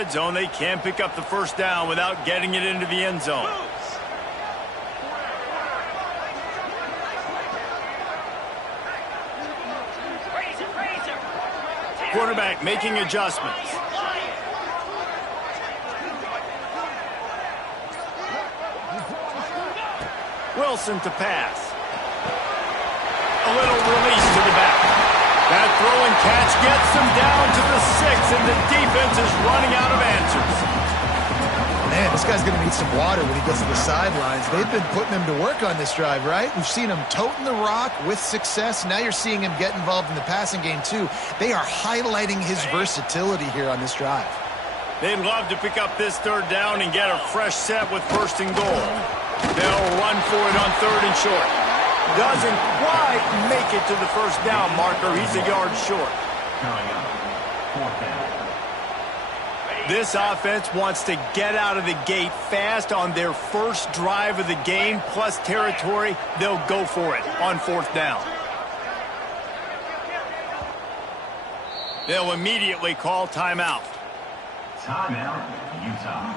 red zone, they can pick up the first down without getting it into the end zone. Quarterback making adjustments. Wilson to pass. A little release to the back. That throw and catch gets them down to the 6, and the defense is running out of answers. Man, this guy's going to need some water when he gets to the sidelines. They've been putting him to work on this drive, right? We've seen him toting the rock with success. Now you're seeing him get involved in the passing game, too. They are highlighting his versatility here on this drive. They'd love to pick up this third down and get a fresh set with first and goal. They'll run for it on third and short. Doesn't quite make it to the first down marker. He's a yard short. This offense wants to get out of the gate fast on their first drive of the game, plus territory. They'll go for it on fourth down. They'll immediately call timeout. Timeout, Utah.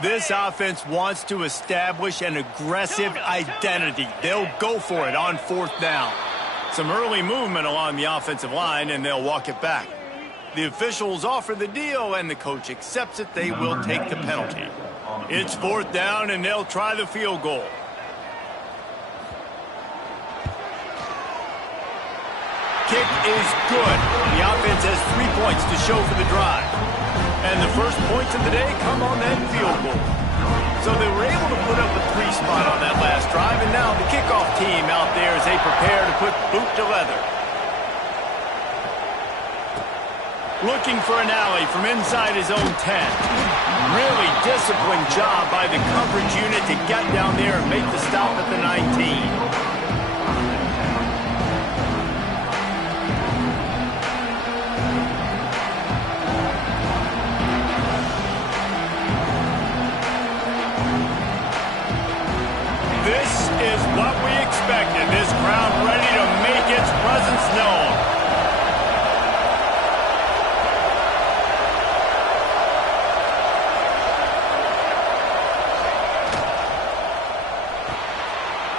This offense wants to establish an aggressive identity. They'll go for it on fourth down. Some early movement along the offensive line, and they'll walk it back. The officials offer the deal, and the coach accepts it. They will take the penalty. It's fourth down, and they'll try the field goal. Kick is good. The offense has 3 points to show for the drive. And the first points of the day come on that field goal. So they were able to put up a 3 spot on that last drive, and now the kickoff team out there as they prepare to put boot to leather. Looking for an alley from inside his own 10. Really disciplined job by the coverage unit to get down there and make the stop at the 19. This is what we expected. This crowd ready to make its presence known.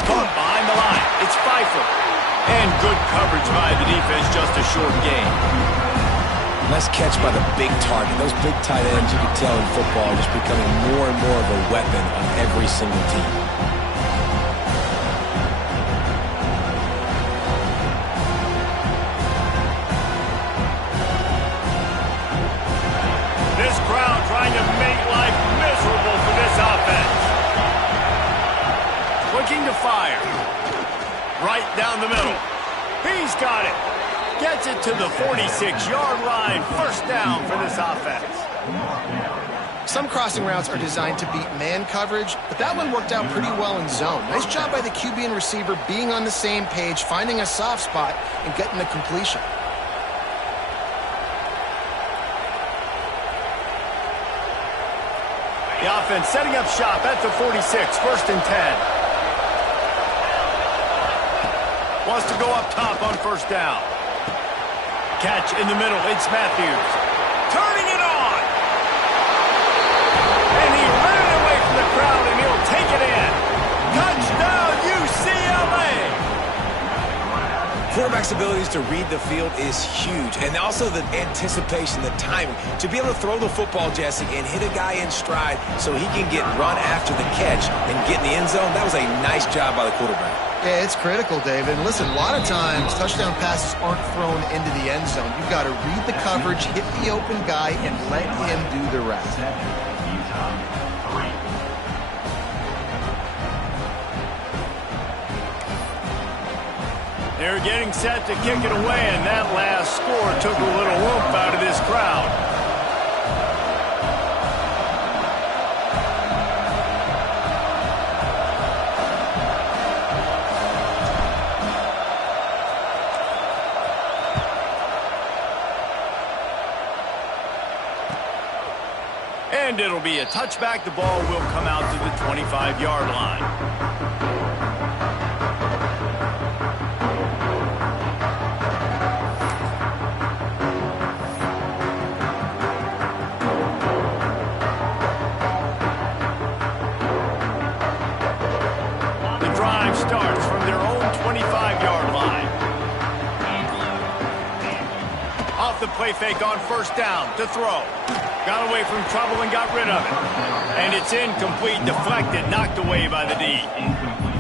Caught behind the line. It's Pfeiffer. And good coverage by the defense, just a short gain. Nice catch by the big target. Those big tight ends, you can tell in football, are just becoming more and more of a weapon on every single team. Trying to make life miserable for this offense. Looking to fire. Right down the middle. He's got it. Gets it to the 46-yard line. First down for this offense. Some crossing routes are designed to beat man coverage, but that one worked out pretty well in zone. Nice job by the QB and receiver being on the same page, finding a soft spot, and getting the completion. The offense setting up shop at the 46, first and 10. Wants to go up top on first down. Catch in the middle, it's Matthews. Turning it on! And he ran it away from the crowd, and he'll take it in. Touchdown, UCLA! Quarterback's abilities to read the field is huge, and also the anticipation, the timing. To be able to throw the football, Jesse, and hit a guy in stride so he can get run after the catch and get in the end zone, that was a nice job by the quarterback. Yeah, it's critical, David. And listen, a lot of times touchdown passes aren't thrown into the end zone. You've got to read the coverage, hit the open guy, and let him do the rest. They're getting set to kick it away, and that last score took a little oomph out of this crowd. And it'll be a touchback. The ball will come out to the 25-yard line. Starts from their own 25-yard line. Off the play fake on first down to throw. Got away from trouble and got rid of it. And it's incomplete, deflected, knocked away by the D.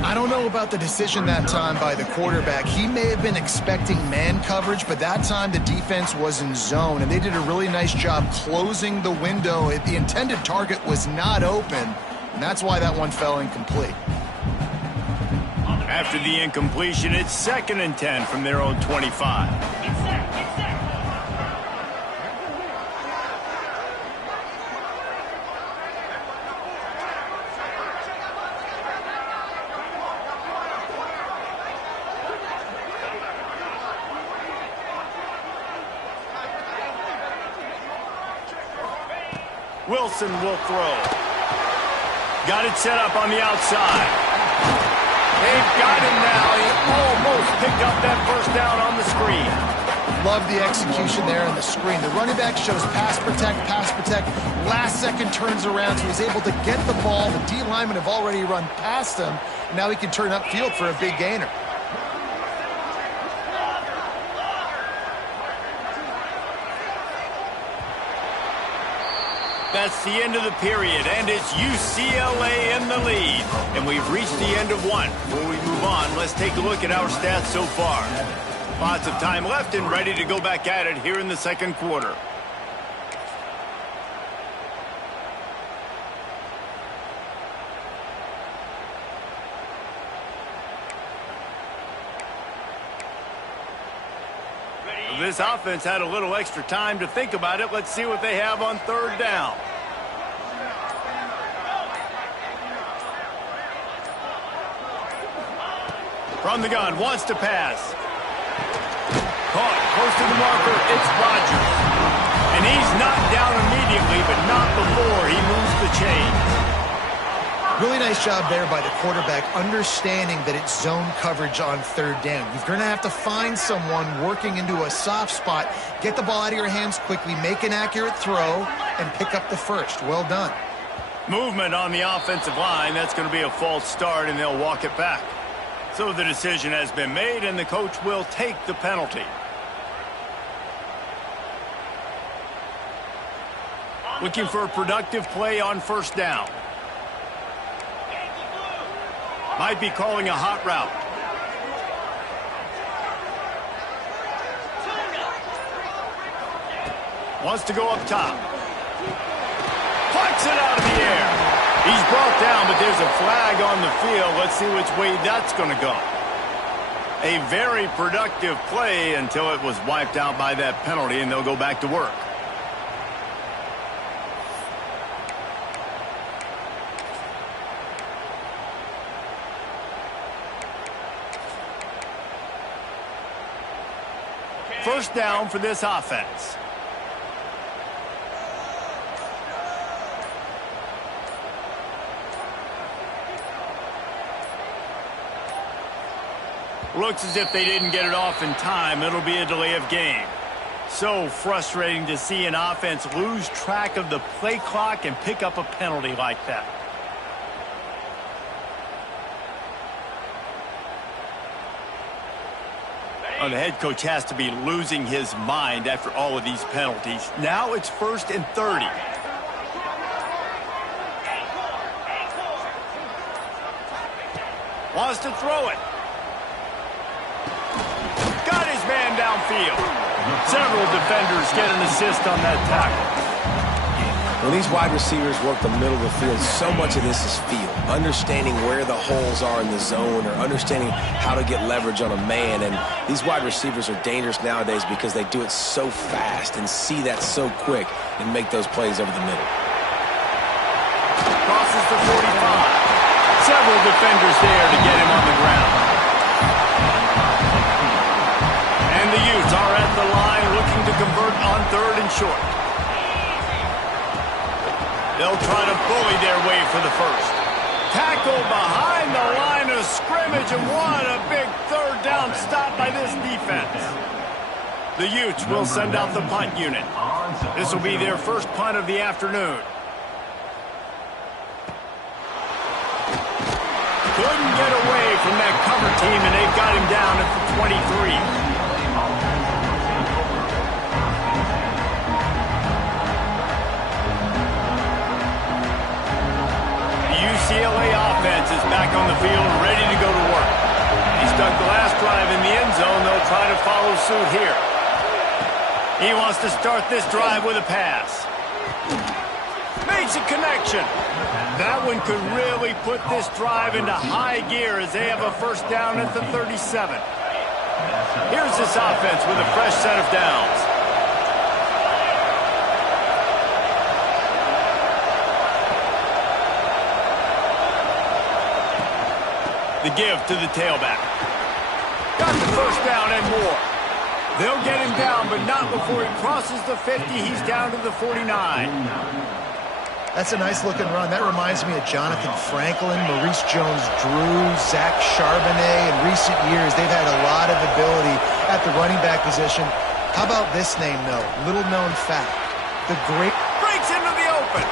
I don't know about the decision that time by the quarterback. He may have been expecting man coverage, but that time the defense was in zone, and they did a really nice job closing the window. The intended target was not open, and that's why that one fell incomplete. After the incompletion, it's 2nd and 10 from their own 25. Wilson will throw. Got it set up on the outside. They've got him now. He almost picked up that first down on the screen. Love the execution there on the screen. The running back shows pass protect. Last second turns around, so he's able to get the ball. The D linemen have already run past him. Now he can turn upfield for a big gainer. That's the end of the period, and it's UCLA in the lead. And we've reached the end of one. Before we move on, let's take a look at our stats so far. Lots of time left and ready to go back at it here in the second quarter. This offense had a little extra time to think about it. Let's see what they have on third down. From the gun, wants to pass. Caught, close to the marker, it's Rodgers. And he's knocked down immediately, but not before he moves the chains. Really nice job there by the quarterback, understanding that it's zone coverage on third down. You're going to have to find someone working into a soft spot, get the ball out of your hands quickly, make an accurate throw, and pick up the first. Well done. Movement on the offensive line. That's going to be a false start, and they'll walk it back. So the decision has been made, and the coach will take the penalty. Looking for a productive play on first down. Might be calling a hot route. Wants to go up top. Plucks it out of the air. He's brought down, but there's a flag on the field. Let's see which way that's going to go. A very productive play until it was wiped out by that penalty, and they'll go back to work. First down for this offense. Looks as if they didn't get it off in time. It'll be a delay of game. So frustrating to see an offense lose track of the play clock and pick up a penalty like that. Oh, the head coach has to be losing his mind after all of these penalties. Now it's 1st and 30. Wants to throw it. Got his man downfield. Several defenders get an assist on that tackle. When these wide receivers work the middle of the field, so much of this is feel. Understanding where the holes are in the zone or understanding how to get leverage on a man. And these wide receivers are dangerous nowadays because they do it so fast and see that so quick and make those plays over the middle. Crosses the 45. Several defenders there to get him on the ground. And the Utes are at the line looking to convert on 3rd and short. They'll try to bully their way for the first. Tackle behind the line of scrimmage, and what a big third down stop by this defense. The Utes will send out the punt unit. This will be their first punt of the afternoon. Couldn't get away from that cover team, and they've got him down at the 23. UCLA offense is back on the field, ready to go to work. He stuck the last drive in the end zone. They'll try to follow suit here. He wants to start this drive with a pass. Makes a connection. That one could really put this drive into high gear as they have a first down at the 37. Here's this offense with a fresh set of downs. The give to the tailback. Got the first down and more. They'll get him down, but not before he crosses the 50. He's down to the 49. That's a nice-looking run. That reminds me of Jonathan Franklin, Maurice Jones-Drew, Zach Charbonnet. In recent years, they've had a lot of ability at the running back position. How about this name, though? Little-known fact. The great... Breaks into the open.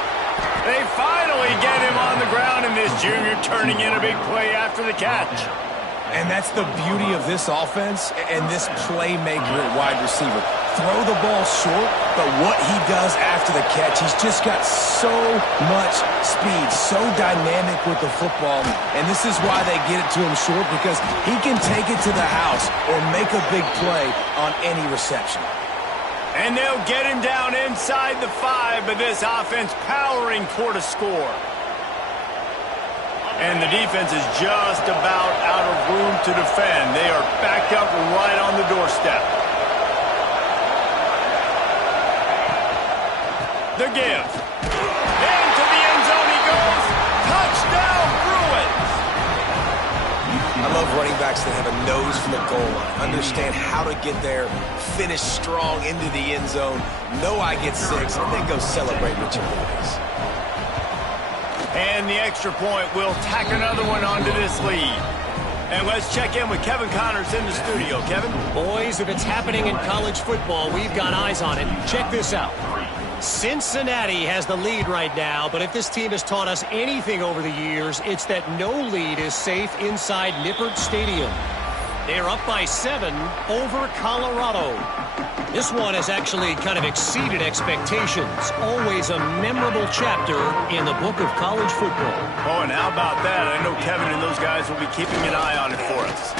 They finally get him on the ground, and this junior turning in a big play after the catch. And that's the beauty of this offense and this playmaker at wide receiver. Throw the ball short, but what he does after the catch, he's just got so much speed, so dynamic with the football. And this is why they get it to him short, because he can take it to the house or make a big play on any reception. And they'll get him down inside the 5, but this offense powering toward a score. And the defense is just about out of room to defend. They are backed up right on the doorstep. The give. Into the end zone he goes. Touchdown, Bruins. I love running backs that have a nose for the goal line, understand how to get there, finish strong into the end zone, know I get 6, and then go celebrate with your boys. And the extra point will tack another one onto this lead. And let's check in with Kevin Connors in the studio. Kevin? Boys, if it's happening in college football, we've got eyes on it. Check this out. Cincinnati has the lead right now, but if this team has taught us anything over the years, it's that no lead is safe inside Nippert Stadium. They're up by 7 over Colorado. This one has actually kind of exceeded expectations. Always a memorable chapter in the book of college football. Oh, and how about that? I know Kevin and those guys will be keeping an eye on it for us.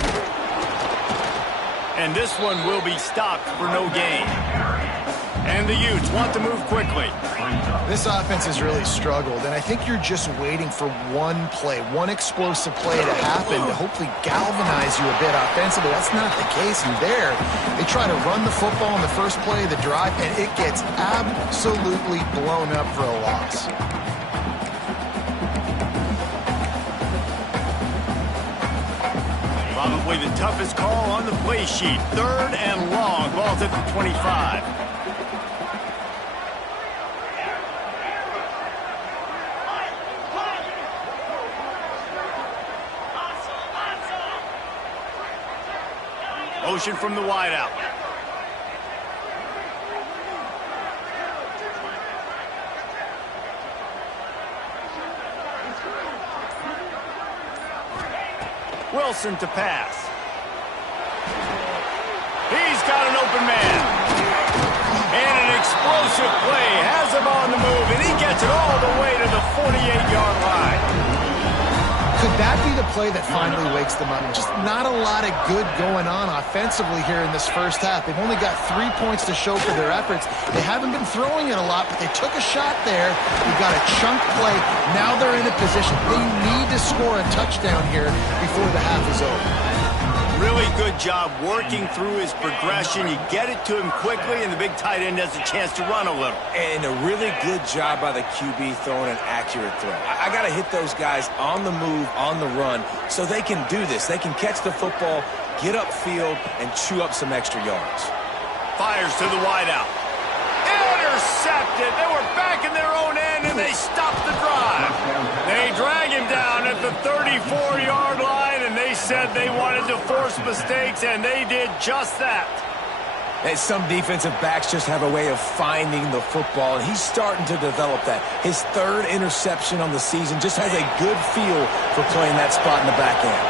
And this one will be stopped for no gain. And the Utes want to move quickly. This offense has really struggled, and I think you're just waiting for one play, one explosive play to happen to hopefully galvanize you a bit offensively. That's not the case. And there, they try to run the football in the first play of the drive, and it gets absolutely blown up for a loss. Probably the toughest call on the play sheet. 3rd and long. Ball's at the 25. Motion from the wideout. Wilson to pass. He's got an open man. And an explosive play. Has him on the move, and he gets it all the way to the 48-yard line. Could that be the play that finally wakes them up? Just not a lot of good going on offensively here in this first half. They've only got 3 points to show for their efforts. They haven't been throwing it a lot, but they took a shot there. We got a chunk play. Now they're in a position. They need to score a touchdown here before the half is over. Really good job working through his progression. You get it to him quickly, and the big tight end has a chance to run a little. And a really good job by the QB throwing an accurate throw. I got to hit those guys on the move, on the run, so they can do this. They can catch the football, get upfield, and chew up some extra yards. Fires to the wideout. Intercepted. They were back in their own end, and they they stop the drive. They drag him down at the 34-yard line, and they said they wanted to force mistakes, and they did just that. And some defensive backs just have a way of finding the football, and he's starting to develop that. His third interception on the season just has a good feel for playing that spot in the back end.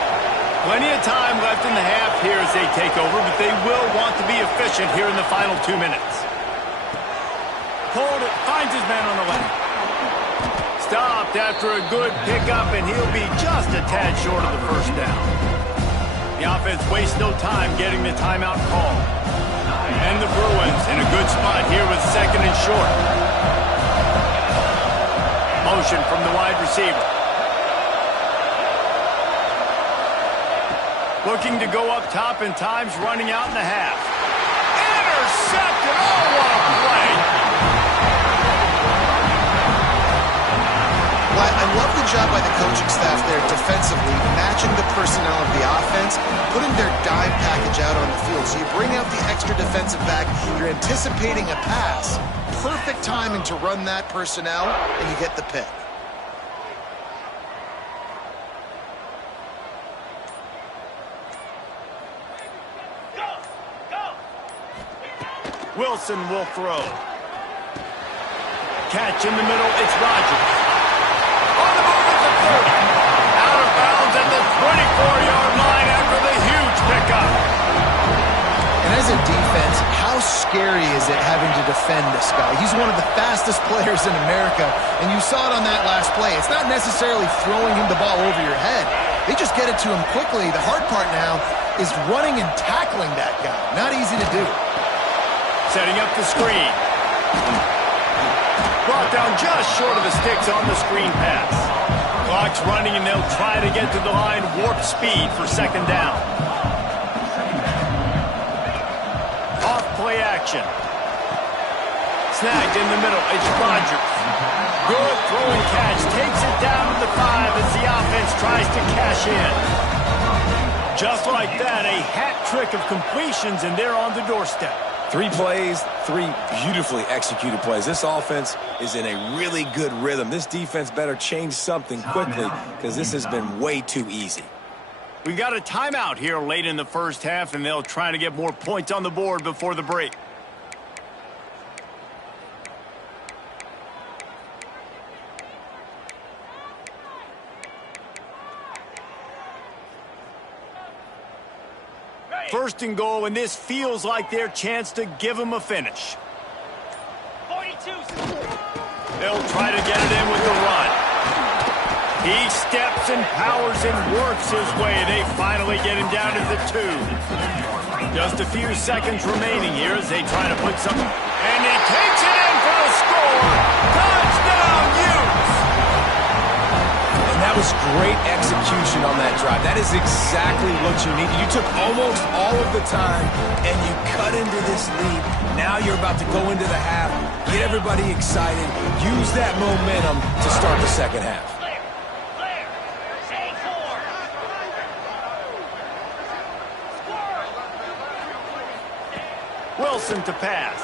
Plenty of time left in the half here as they take over, but they will want to be efficient here in the final 2 minutes. Hold it, finds his man on the left. Stopped after a good pickup, and he'll be just a tad short of the first down. The offense wastes no time getting the timeout call. And the Bruins in a good spot here with second and short. Motion from the wide receiver. Looking to go up top, and time's running out in the half. Intercepted! Oh, what a play! Well, I love the job by the coaching staff there defensively, matching the personnel of the offense, putting their dime package out on the field. So you bring out the extra defensive back, you're anticipating a pass. Perfect timing to run that personnel, and you get the pick. Wilson will throw. Catch in the middle, it's Rodgers. On the move at the 30. Out of bounds at the 24-yard line after the huge pickup. And as a defense, how scary is it having to defend this guy? He's one of the fastest players in America, and you saw it on that last play. It's not necessarily throwing him the ball over your head. They just get it to him quickly. The hard part now is running and tackling that guy. Not easy to do. Setting up the screen. Brought down just short of the sticks on the screen pass. Clock's running, and they'll try to get to the line warp speed for second down. Off play action. Snagged in the middle. It's Rodgers. Good throwing catch. Takes it down to the 5 as the offense tries to cash in. Just like that, a hat trick of completions, and they're on the doorstep. 3 plays, 3 beautifully executed plays. This offense is in a really good rhythm. This defense better change something quickly because this has been way too easy. We got a timeout here late in the first half, and they'll try to get more points on the board before the break. First and goal, and this feels like their chance to give them a finish. 42. They'll try to get it in with the run. He steps and powers and works his way. They finally get him down to the 2. Just a few seconds remaining here as they try to put some... And he takes it in for the score. Touchdown, Utes! That was great execution on that drive. That is exactly what you needed. You took almost all of the time, and you cut into this lead. Now you're about to go into the half, get everybody excited, use that momentum to start the second half. Wilson to pass.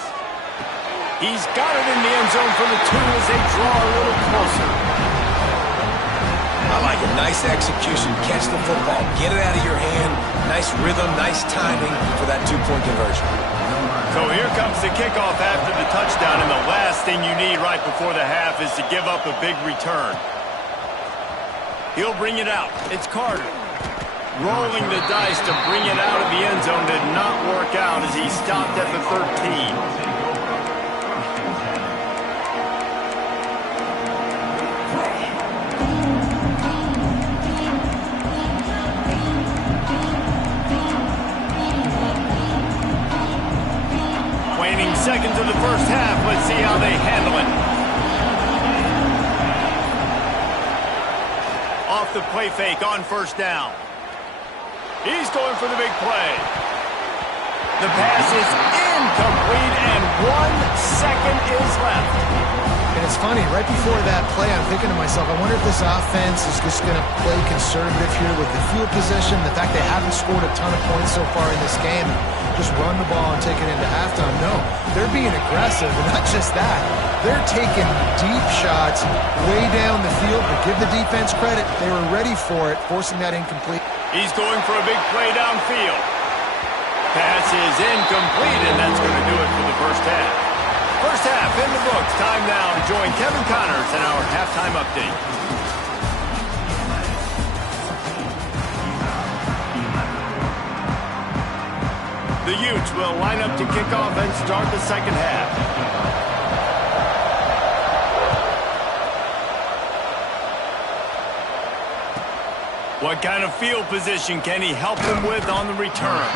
He's got it in the end zone for the 2 as they draw a little closer. I like it. Nice execution. Catch the football. Get it out of your hand. Nice rhythm, nice timing for that 2-point conversion. So here comes the kickoff after the touchdown, and the last thing you need right before the half is to give up a big return. He'll bring it out. It's Carter. Rolling the dice to bring it out of the end zone did not work out as he stopped at the 13. Seconds of the first half. Let's see how they handle it. Off the play fake on first down. He's going for the big play. The pass is incomplete, and 1 second is left. And as funny. Right before that play, I'm thinking to myself, I wonder if this offense is just going to play conservative here with the field position, the fact they haven't scored a ton of points so far in this game, and just run the ball and take it into halftime. No, they're being aggressive, and not just that. They're taking deep shots way down the field, but give the defense credit. They were ready for it, forcing that incomplete. He's going for a big play downfield. Pass is incomplete, and that's going to do it for the first half. First half in the books. Time now to join Kevin Connors in our halftime update. The Utes will line up to kick off and start the second half. What kind of field position can he help them with on the return?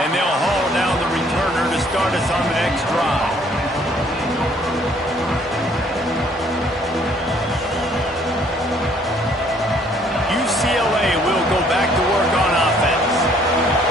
And they'll haul down the returner to start us on the next drive. UCLA will go back to work on offense.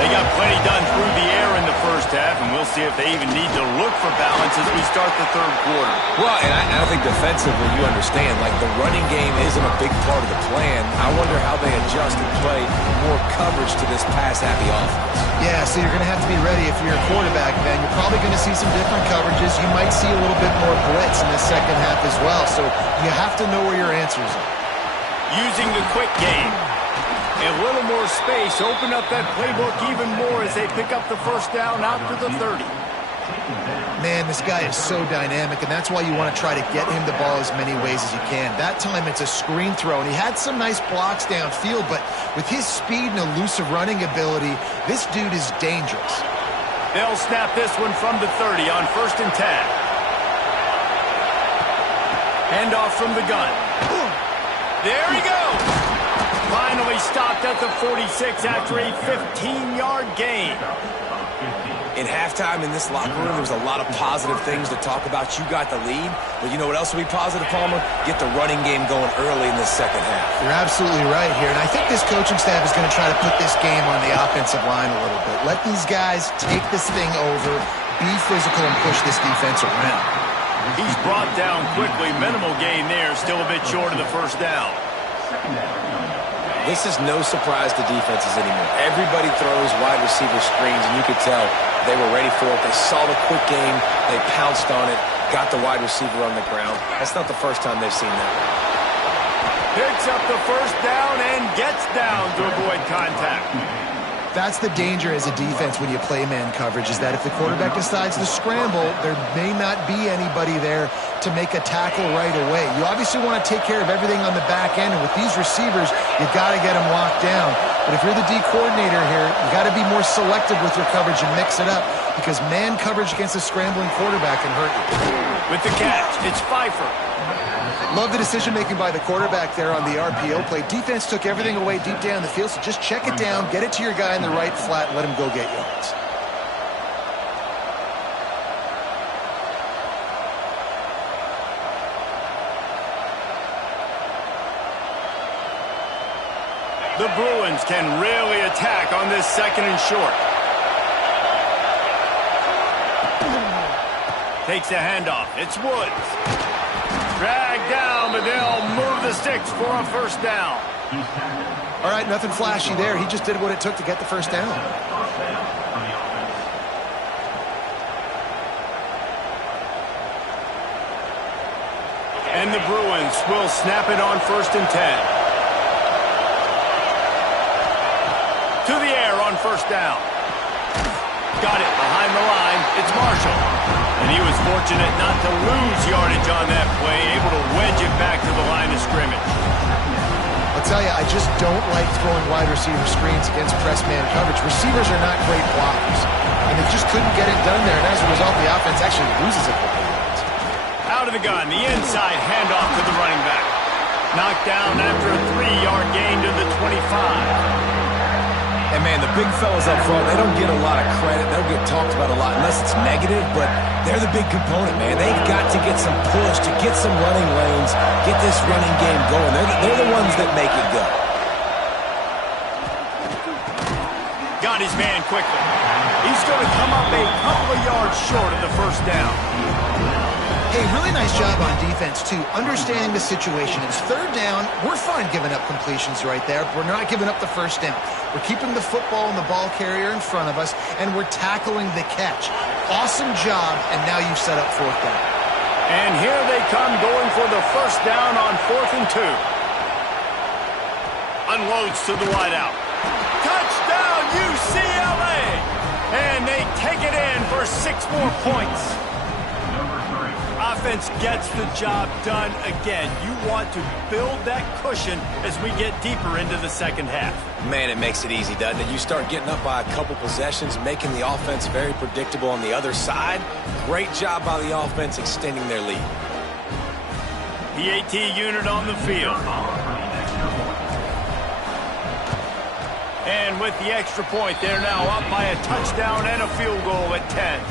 They got plenty done through the air in the first half, and we'll see if they even need to look for balance as we start the third quarter. Well, and I think defensively, you understand, like the running game isn't a big part of the plan. I wonder how they adjust and play more coverage to this pass-happy offense. Yeah, so you're going to have to be ready if you're a quarterback, man. You're probably going to see some different coverages. You might see a little bit more blitz in the second half as well, so you have to know where your answers are. Using the quick game. A little more space. Open up that playbook even more as they pick up the first down out to the 30. Man, this guy is so dynamic, and that's why you want to try to get him the ball as many ways as you can. That time it's a screen throw, and he had some nice blocks downfield, but with his speed and elusive running ability, this dude is dangerous. They'll snap this one from the 30 on 1st and 10. Handoff from the gun. There he goes. Finally stopped at the 46 after a 15-yard gain. In halftime in this locker room, there was a lot of positive things to talk about. You got the lead, but you know what else will be positive, Palmer? Get the running game going early in the second half. You're absolutely right here, and I think this coaching staff is going to try to put this game on the offensive line a little bit. Let these guys take this thing over, be physical, and push this defense around. He's brought down quickly. Minimal gain there, still a bit short of the first down. This is no surprise to defenses anymore. Everybody throws wide receiver screens, and you could tell they were ready for it. They saw the quick game. They pounced on it, got the wide receiver on the ground. That's not the first time they've seen that. Picks up the first down and gets down to avoid contact. That's the danger as a defense when you play man coverage, is that if the quarterback decides to scramble, there may not be anybody there to make a tackle right away. You obviously want to take care of everything on the back end, and with these receivers, you've got to get them locked down. But if you're the D coordinator here, you got to be more selective with your coverage and mix it up, because man coverage against a scrambling quarterback can hurt you. With the catch, it's Pfeiffer. Love the decision-making by the quarterback there on the RPO play. Defense took everything away deep down the field, so just check it down, get it to your guy in the right flat, and let him go get yards. The Bruins can really attack on this second and short. Takes a handoff. It's Woods. Dragged down, but they'll move the sticks for a first down. All right, nothing flashy there. He just did what it took to get the first down. And the Bruins will snap it on 1st and 10. To the air on first down. Got it behind the line. It's Marshall. And he was fortunate not to lose yardage on that play, able to wedge it back to the line of scrimmage. I'll tell you, I just don't like throwing wide receiver screens against press man coverage. Receivers are not great blockers, and they just couldn't get it done there, and as a result, the offense actually loses it. Out of the gun, the inside handoff to the running back. Knocked down after a 3-yard gain to the 25. And, man, the big fellas up front, they don't get a lot of credit. They don't get talked about a lot unless it's negative, but they're the big component, man. They've got to get some push, to get some running lanes, get this running game going. They're the ones that make it go. Got his man quickly. He's going to come up a couple of yards short of the first down. Hey, really nice job on defense, too, understanding the situation. It's third down. We're fine giving up completions right there. We're not giving up the first down. We're keeping the football and the ball carrier in front of us, and we're tackling the catch. Awesome job, and now you've set up fourth down. And here they come going for the first down on 4th and 2. Unloads to the wideout. Touchdown, UCLA! And they take it in for 6 more points. Offense gets the job done again. You want to build that cushion as we get deeper into the second half. Man, it makes it easy, doesn't it? You start getting up by a couple possessions, making the offense very predictable on the other side. Great job by the offense extending their lead. The AT unit on the field. And with the extra point, they're now up by a touchdown and a field goal at 10.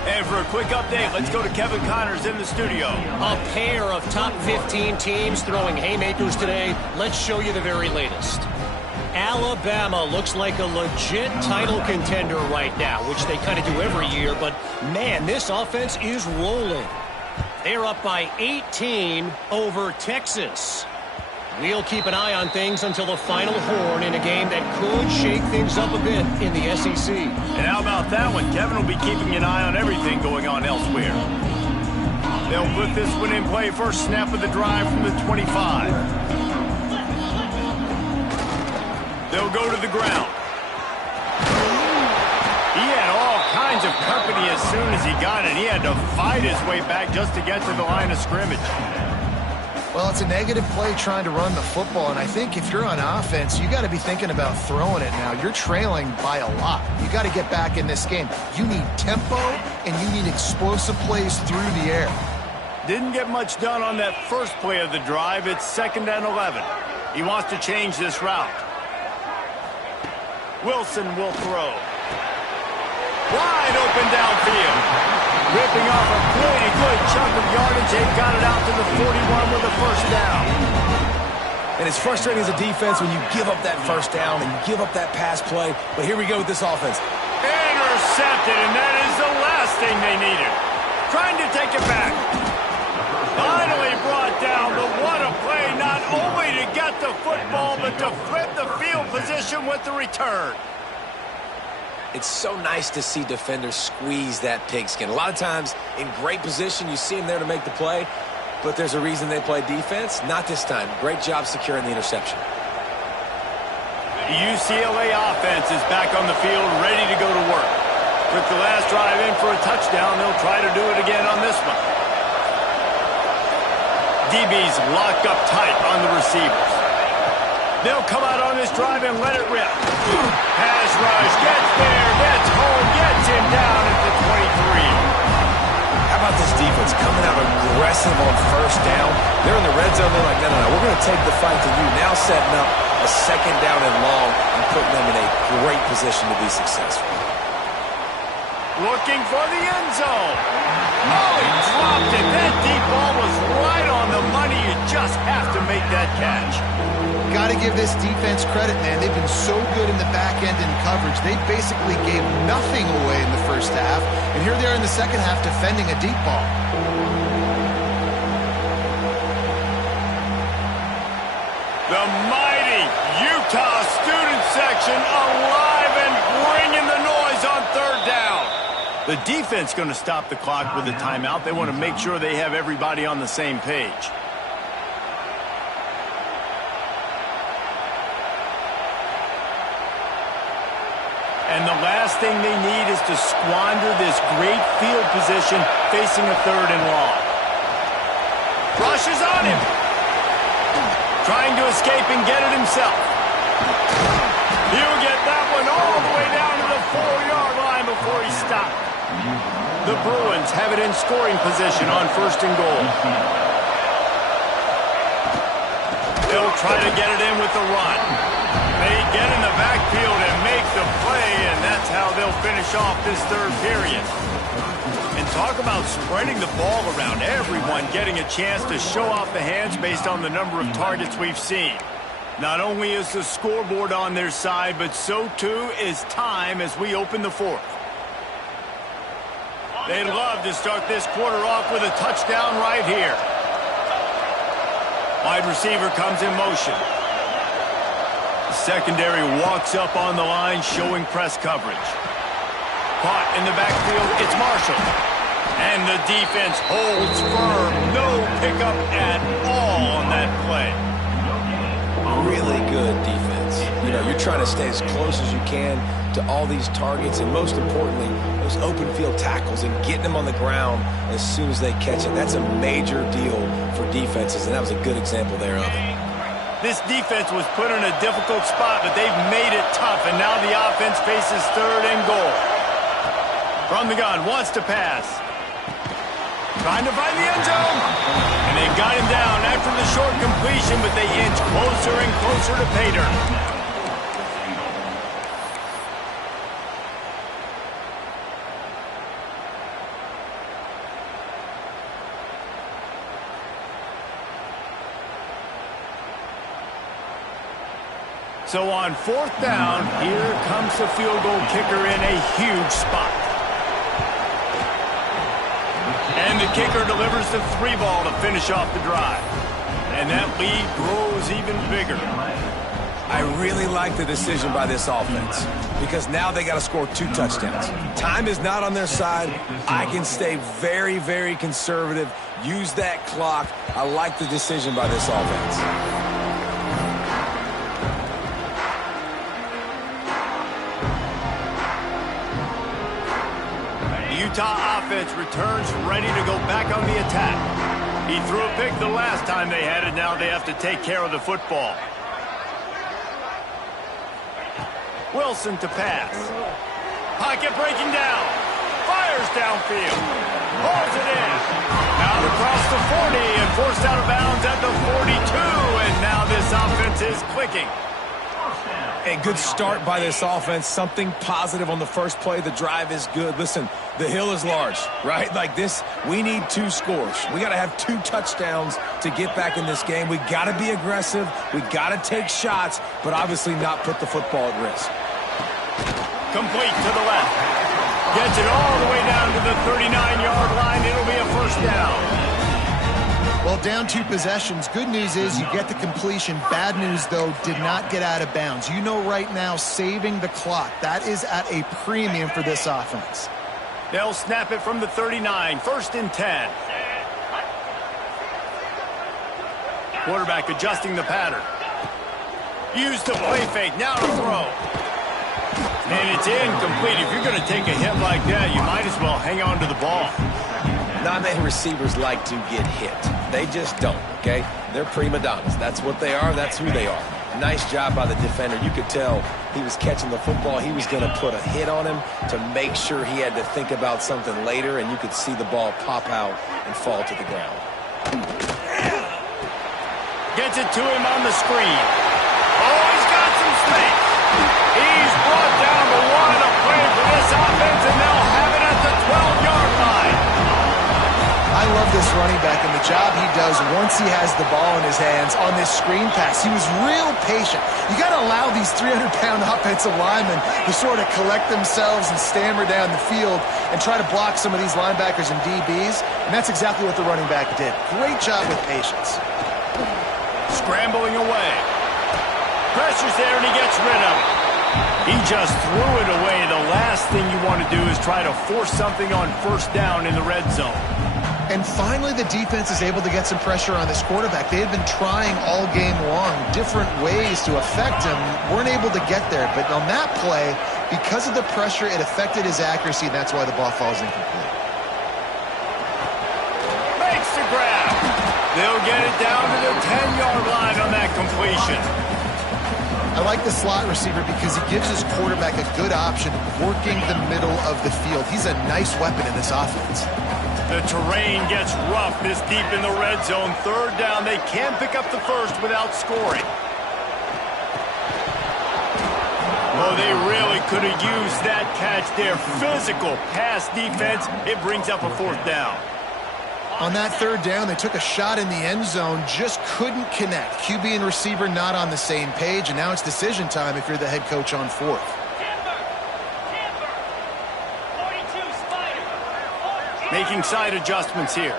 And for a quick update, let's go to Kevin Connors in the studio. A pair of top 15 teams throwing haymakers today. Let's show you the very latest. Alabama looks like a legit title contender right now, which they kind of do every year. But, man, this offense is rolling. They're up by 18 over Texas. We'll keep an eye on things until the final horn in a game that could shake things up a bit in the SEC. And how about that one? Kevin will be keeping an eye on everything going on elsewhere. They'll put this one in play. First snap of the drive from the 25. They'll go to the ground. He had all kinds of company as soon as he got it. He had to fight his way back just to get to the line of scrimmage. Well, it's a negative play trying to run the football, and I think if you're on offense, you got to be thinking about throwing it now. You're trailing by a lot. You got to get back in this game. You need tempo, and you need explosive plays through the air. Didn't get much done on that first play of the drive. It's 2nd and 11. He wants to change this route. Wilson will throw. Wide open downfield. Ripping off a pretty good chunk of yardage. They got it out to the 41 with a first down. And it's frustrating as a defense when you give up that first down and you give up that pass play. But here we go with this offense. Intercepted, and that is the last thing they needed. Trying to take it back. Finally brought down, but what a play, not only to get the football, but to flip the field position with the return. It's so nice to see defenders squeeze that pigskin. A lot of times in great position, you see them there to make the play, but there's a reason they play defense. Not this time. Great job securing the interception. The UCLA offense is back on the field, ready to go to work. Took the last drive in for a touchdown. They'll try to do it again on this one. DBs locked up tight on the receivers. They'll come out on this drive and let it rip. Pass rush, gets there, gets home, gets him down at the 23. How about this defense coming out aggressive on first down? They're in the red zone. They're like, no, we're going to take the fight to you. Now setting up a 2nd down and long and putting them in a great position to be successful. Looking for the end zone. Oh, he dropped it. That deep ball was right on the money. You just have to make that catch. Got to give this defense credit, man. They've been so good in the back end in coverage. They basically gave nothing away in the first half, and here they are in the second half defending a deep ball. The mighty Utah student section alive and bringing the noise on 3rd down. The defense going to stop the clock with a timeout. They want to make sure they have everybody on the same page. And the last thing they need is to squander this great field position facing a 3rd and long. Rushes on him. Trying to escape and get it himself. He'll get that one all the way down to the 4-yard line before he stopped. The Bruins have it in scoring position on 1st and goal. They'll try to get it in with the run. They get in the backfield and make the play, and that's how they'll finish off this 3rd period. And talk about spreading the ball around, everyone getting a chance to show off the hands based on the number of targets we've seen. Not only is the scoreboard on their side, but so too is time as we open the 4th. They'd love to start this quarter off with a touchdown right here. Wide receiver comes in motion. The secondary walks up on the line, showing press coverage. Caught in the backfield, it's Marshall. And the defense holds firm. No pickup at all on that play. Really good defense. You know, you're trying to stay as close as you can to all these targets, and most importantly, those open field tackles and getting them on the ground as soon as they catch it. That's a major deal for defenses, and that was a good example there of it. This defense was put in a difficult spot, but they've made it tough, and now the offense faces 3rd and goal. From the gun, wants to pass. Trying to find the end zone. And they got him down after the short completion, but they inch closer and closer to pay dirt. So on 4th down, here comes the field goal kicker in a huge spot. And the kicker delivers the 3 ball to finish off the drive. And that lead grows even bigger. I really like the decision by this offense because now they got to score 2 touchdowns. Time is not on their side. I can stay very, very conservative. Use that clock. I like the decision by this offense. Utah offense returns ready to go back on the attack. He threw a pick the last time they had it. Now they have to take care of the football. Wilson to pass. Pocket breaking down. Fires downfield. Pulls it in. Out across the 40 and forced out of bounds at the 42. And now this offense is clicking. A good start by this offense. Something positive on the first play. The drive is good. Listen, the hill is large, right? Like this, we need 2 scores. We got to have 2 touchdowns to get back in this game. We got to be aggressive. We got to take shots, but obviously not put the football at risk. Complete to the left. Gets it all the way down to the 39-yard line. It'll be a 1st down. Well, down 2 possessions. Good news is you get the completion. Bad news, though, did not get out of bounds. You know right now, saving the clock, that is at a premium for this offense. They'll snap it from the 39, 1st and 10. Quarterback adjusting the pattern. Use the play fake, now to throw. And it's incomplete. If you're going to take a hit like that, you might as well hang on to the ball. Not many receivers like to get hit. They just don't, okay? They're prima donnas. That's what they are. That's who they are. Nice job by the defender. You could tell he was catching the football. He was going to put a hit on him to make sure he had to think about something later, and you could see the ball pop out and fall to the ground. Gets it to him on the screen. Oh, he's got some space. He's brought down the 1 to play for this offense, and they'll have it at the 12-yard line. I love this running back and the job he does once he has the ball in his hands on this screen pass. He was real patient. You got to allow these 300-pound offensive linemen to sort of collect themselves and stammer down the field and try to block some of these linebackers and DBs, and that's exactly what the running back did. Great job with patience. Scrambling away. Pressure's there, and he gets rid of it. He just threw it away. The last thing you want to do is try to force something on 1st down in the red zone. And finally, the defense is able to get some pressure on this quarterback. They had been trying all game long different ways to affect him, weren't able to get there. But on that play, because of the pressure, it affected his accuracy, and that's why the ball falls incomplete. Makes the grab. They'll get it down to the 10-yard line on that completion. I like the slot receiver because he gives his quarterback a good option working the middle of the field. He's a nice weapon in this offense. The terrain gets rough this deep in the red zone. 3rd down, they can't pick up the 1st without scoring. Oh, they really could have used that catch there. Physical pass defense. It brings up a 4th down. On that 3rd down, they took a shot in the end zone, just couldn't connect. QB and receiver not on the same page, and now it's decision time if you're the head coach on 4th. Making side adjustments here.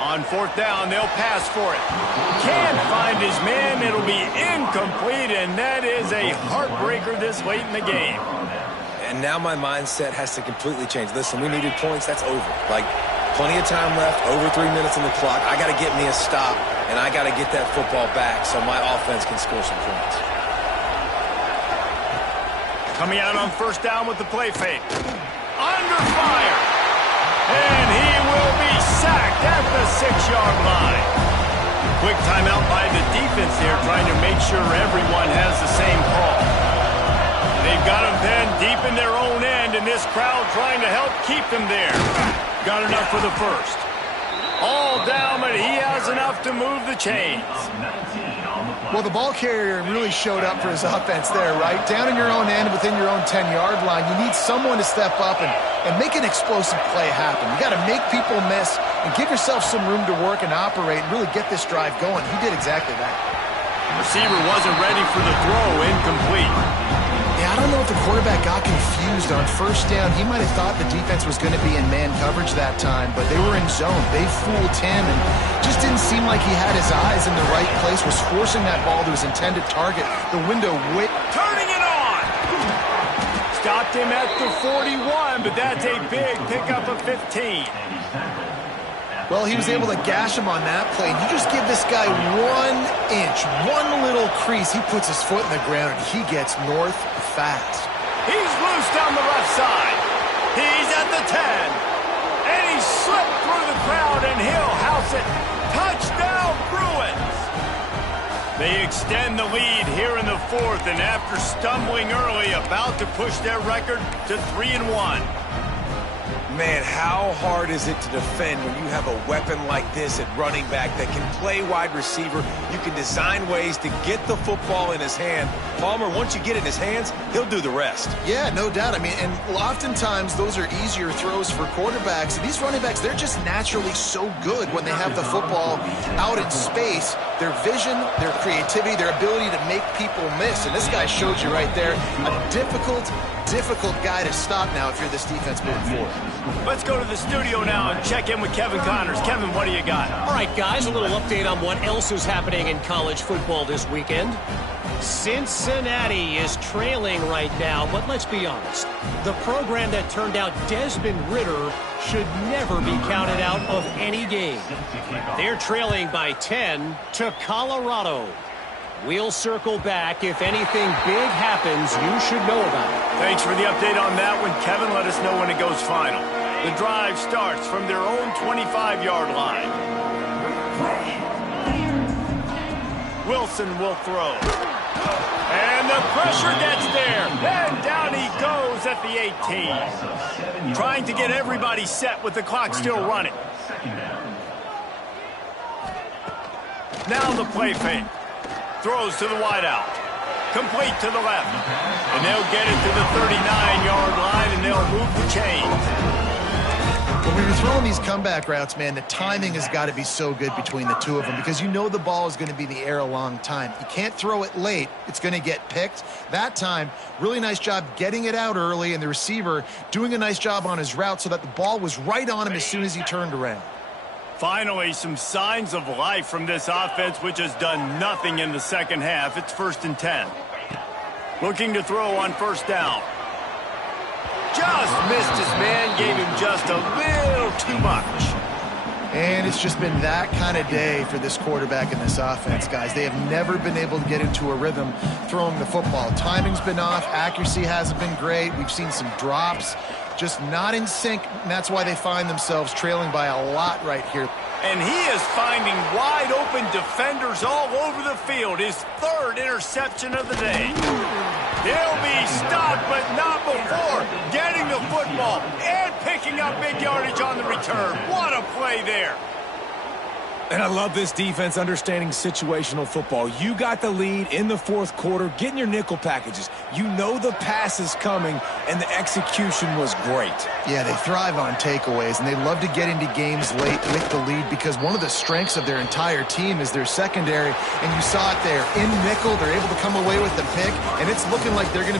On fourth down, they'll pass for it. Can't find his man. It'll be incomplete, and that is a heartbreaker this late in the game. And now my mindset has to completely change. Listen, we needed points. That's over. Like, plenty of time left, over 3 minutes on the clock. I got to get me a stop, and I got to get that football back so my offense can score some points. Coming out on first down with the play fake. Under fire. And he will be sacked at the 6-yard line. Quick timeout by the defense here, trying to make sure everyone has the same call. They've got him pinned deep in their own end, and this crowd trying to help keep them there. Got enough for the first. All down, but he has enough to move the chains. Well, the ball carrier really showed up for his offense there, right? Down in your own end, within your own 10-yard line, you need someone to step up and make an explosive play happen. You got to make people miss and give yourself some room to work and operate and really get this drive going. He did exactly that. Receiver wasn't ready for the throw, incomplete. Yeah, I don't know if the quarterback got confused on first down. He might have thought the defense was going to be in man coverage that time, but they were in zone. They fooled him and just didn't seem like he had his eyes in the right place, was forcing that ball to his intended target. The window turning it on! Stopped him at the 41, but that's a big pickup of 15. Well, he was able to gash him on that play. You just give this guy 1 inch, one little crease. He puts his foot in the ground, and he gets north fast. He's loose down the left side. He's at the 10. And he slipped through the crowd, and he'll house it. Touchdown, Bruins! They extend the lead here in the fourth, and after stumbling early, about to push their record to 3-1. Man, how hard is it to defend when you have a weapon like this at running back that can play wide receiver? You can design ways to get the football in his hand. Palmer, once you get it in his hands, he'll do the rest. Yeah, no doubt. I mean, and oftentimes those are easier throws for quarterbacks. And these running backs, they're just naturally so good when they have the football out in space. Their vision, their creativity, their ability to make people miss. And this guy showed you right there, a difficult guy to stop now if you're this defense moving forward. Let's go to the studio now and check in with Kevin Connors. Kevin, what do you got? All right, guys, a little update on what else is happening in college football this weekend. Cincinnati is trailing right now, but let's be honest. The program that turned out Desmond Ridder should never be counted out of any game. They're trailing by 10 to Colorado. We'll circle back. If anything big happens, you should know about it. Thanks for the update on that one, Kevin. Let us know when it goes final. The drive starts from their own 25-yard line. Wilson will throw. And the pressure gets there. And down he goes at the 18. Trying to get everybody set with the clock still running. Now the play fake. Throws to the wideout. Complete to the left. And they'll get it to the 39-yard line, and they'll move the chains. But when you're throwing these comeback routes, man, the timing has got to be so good between the two of them because you know the ball is going to be in the air a long time. You can't throw it late. It's going to get picked. That time, really nice job getting it out early, and the receiver doing a nice job on his route so that the ball was right on him as soon as he turned around. Finally, some signs of life from this offense, which has done nothing in the second half. It's 1st and 10. Looking to throw on first down. Just missed his man, gave him just a little too much. And it's just been that kind of day for this quarterback and this offense, guys. They have never been able to get into a rhythm throwing the football. Timing's been off. Accuracy hasn't been great. We've seen some drops. Just not in sync, and that's why they find themselves trailing by a lot right here. And he is finding wide-open defenders all over the field. His 3rd interception of the day. He'll be stopped, but not before getting the football and picking up big yardage on the return. What a play there. And I love this defense understanding situational football. You got the lead in the 4th quarter, getting your nickel packages. You know the pass is coming, and the execution was great. Yeah, they thrive on takeaways, and they love to get into games late with the lead because one of the strengths of their entire team is their secondary, and you saw it there. In nickel, they're able to come away with the pick, and it's looking like they're going to